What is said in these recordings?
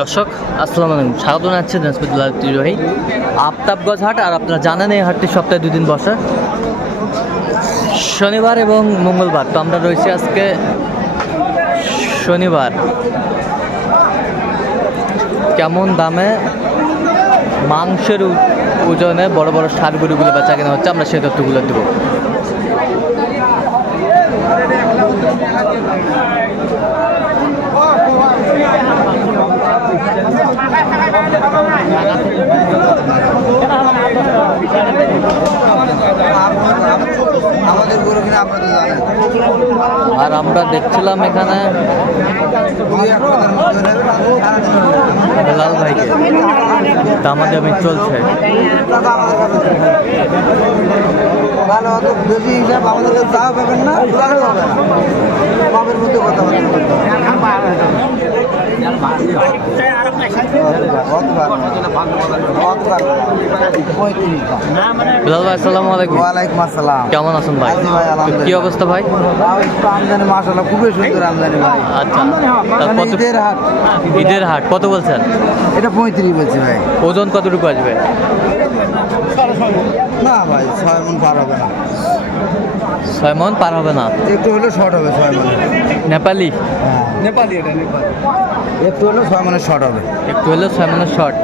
দর্শক, আসসালামু আলাইকুম। স্বাগত জানাচ্ছি দিনাজপুর ঐতিহ্যবাহী আফতাবগঞ্জ হাট আর আপনারা জানেন এই হাটটি সপ্তাহে দুদিন বসে। শনিবার এবং মঙ্গলবার। তো আমরা রয়েছি আজকে শনিবার। কেমন দামে মাংসের ওজনে বড় বড় সার গরুগুলো বেচা কেনা হচ্ছে, আমরা সেই তথ্যগুলো দেবো আমাদের গরু কিনা আপনারা তো জানেন আর আমরা দেখছিলাম এখানে বেলাল ভাইকে। দামাদামি চলছে। টাকা আমাদের কাছে পাবেন না মধ্যে কথা বেলাল ভাই আসসালামু আলাইকুম। ওয়ালাইকুম আসসালাম। কেমন আছেন ভাই। কি অবস্থা ভাই? একটু আমদানি মাসাল্লাহ খুবই সুন্দর আমদানি ভাই। আচ্ছা। তার মানে ঈদের হাট। ঈদের হাট কত বলছেন? এটা পঁয়ত্রিশ বলছি ভাই। ওজন কতটুকু আসবে? না ভাই ছয় মন পার হবে না। ছয় মন পার হবে না। একটু হলে শর্ট হবে ছয় মন। নেপালি? নেপালি এটা নেপালি। একটু হলে ছয় মনে শর্ট হবে। একটু হলেও ছয় মনের শর্ট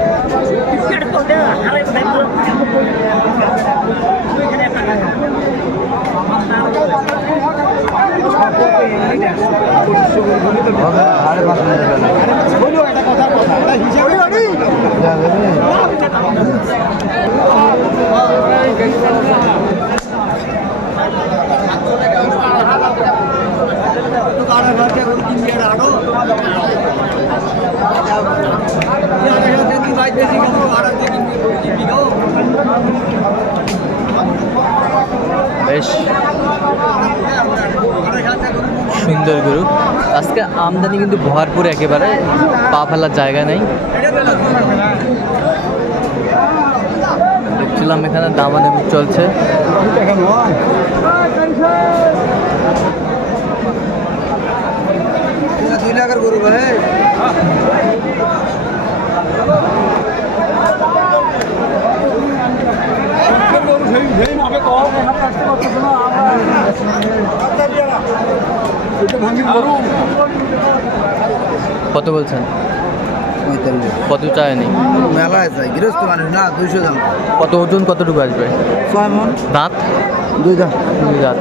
হবে না, সাড়ে পাঁচ মিনিট হবে না। যা দেবে? বেশ সুন্দর গরু। আজকে আমদানি কিন্তু ভরপুর একেবারে, পা ফেলার জায়গা নেই। দেখছিলাম এখানে দামাদামি চলছে। দুই গরু ভাই। কত বলছেন? কত চায়নি মেলায় চাই গৃহস্থ মানুষ না দুইশো দাম কত ওজন কতটুকু আসবে? ছয় মন। দাঁত? দুই দাঁত। দুই দাঁত।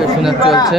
পেছনে চলছে।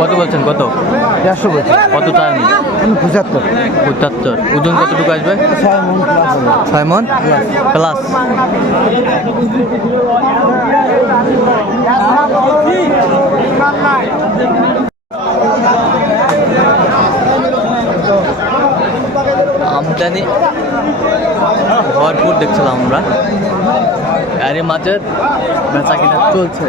কত বলছেন কত? দেড়শো বলছি। কত আমি পঁচাত্তর। পঁচাত্তর। ওজন কতটুকু আসবে? মন ছয় মন? প্লাস আমদানি ভরপুর দেখছিলাম আমরা। আরে মাঝে বেচা কিনা চলছে।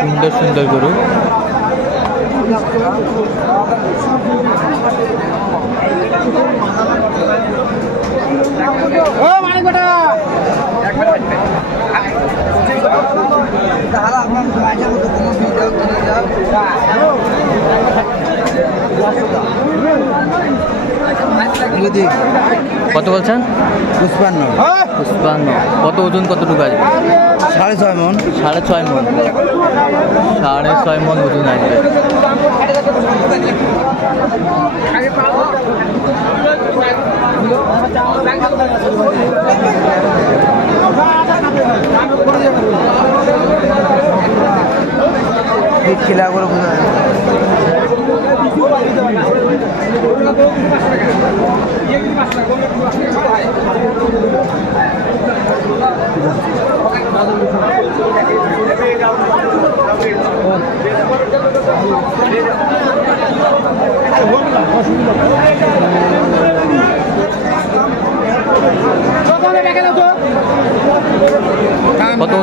সুন্দর সুন্দর গরু। কত বলছেন? পুষ্পান্ন পুষ্পান্ন কত ওজন কতটুকু আসবে? সাড়ে ছয় মন। সাড়ে ছয় মন। সাড়ে ছয় মন ওজন আসবে। পিঠ খিলা করে বোঝা যায়।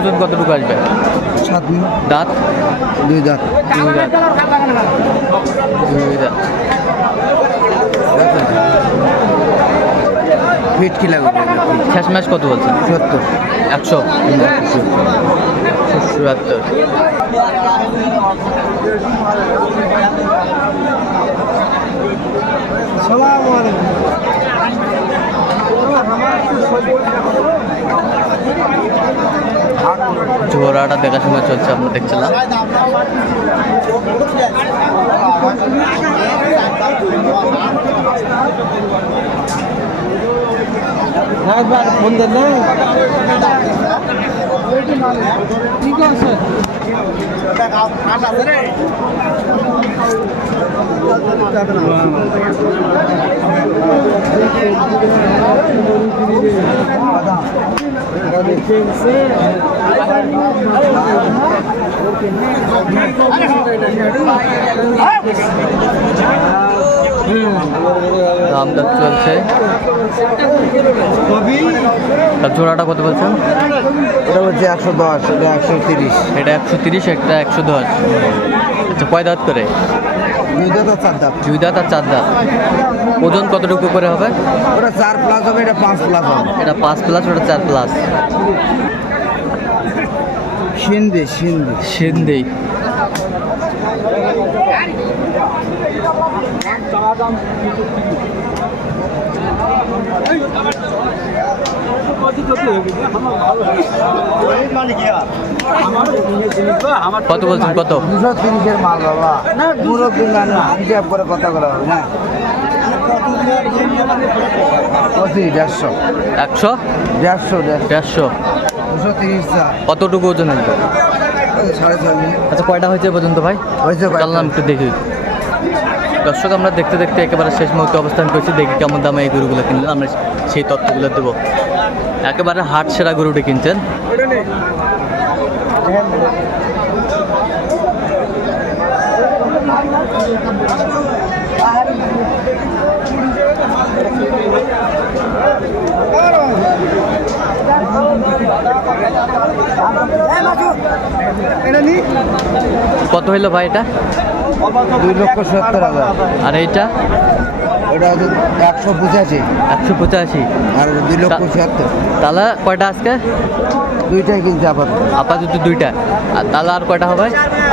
ওজন কতটুকু আসবে? সাত দাঁত? দুই দাঁত। দুই দাঁত। দুই দাঁত খিলা করে শেষ ম্যাচ কত বলছেন সত্তর। একশো? চুয়াত্তর ঝোড়াটা দেখার সময় চলছে আমরা দেখছিলাম। ফোন দেন না দাম দর চলছে। তার জোড়াটা কত বলছেন? এটা হচ্ছে একশো দশ এটা একশো তিরিশ। এটা একশো তিরিশ একটা একশো দশ। আচ্ছা কয় দাঁত করে? দুই দাঁত আর চার দাঁত। দুই দাঁত আর চার দাঁত। ওজন কতটুকু করে হবে? ওটা চার প্লাস হবে এটা পাঁচ প্লাস হবে। এটা পাঁচ প্লাস ওটা চার প্লাস সিন্ধি সিন্ধি সিন্ধি কত বলছেন? কত? দুশো তিরিশের মাল বাবা। মুরব্বী মানুষ হিসাব করে কথা বলা হবে না দেড়শো। একশো? দেড়শো। দেড়শো। কতটুকু ওজন আসবে আচ্ছা কয়টা হয়েছে পর্যন্ত ভাই? চললাম একটু দেখি। দর্শক আমরা দেখতে দেখতে একেবারে শেষ মুহূর্তে অবস্থান করছি। দেখি কেমন দামে এই গরুগুলো কিনলেন আমরা সেই তথ্যগুলো দেবো। একেবারে হাট সেরা গরুটি কিনছেন। কত হইল ভাই এটা? দুই লক্ষ সত্তর হাজার। আর এইটা? ওটা হচ্ছে একশো পঁচাশি। একশো পঁচাশি। আর দুই লক্ষ সত্তর। তাহলে কয়টা আজকে? দুইটাই কিনছে আপাতত। আপাতত দুইটা। আর তাহলে আর কয়টা হবে?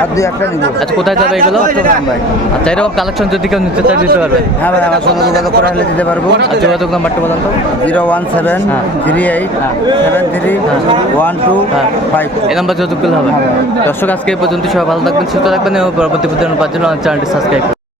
আর দুই একটা নিব। আচ্ছা কোথায় যাবে এগুলো? চট্টগ্রাম ভাই। আচ্ছা এরকম কালেকশন যদি কেউ নিতে চায় দিতে পারবে। হ্যাঁ ভাই আমার সঙ্গে যোগাযোগ করে হলে দিতে পারব। আর যোগাযোগ নাম্বারটা বলেন তো। জিরো ওয়ান সেভেন হ্যাঁ। থ্রি এইট হ্যাঁ। Seven three. ওয়ান টু হ্যাঁ। ফাইভ এই নাম্বার যোগাযোগ করলে হবে। দর্শক আজকে এই পর্যন্ত সবাই ভালো থাকবেন সুস্থ থাকবেন এবং পরবর্তী প্রতিদিন পাওয়ার জন্য চ্যানেলটি সাবস্ক্রাইব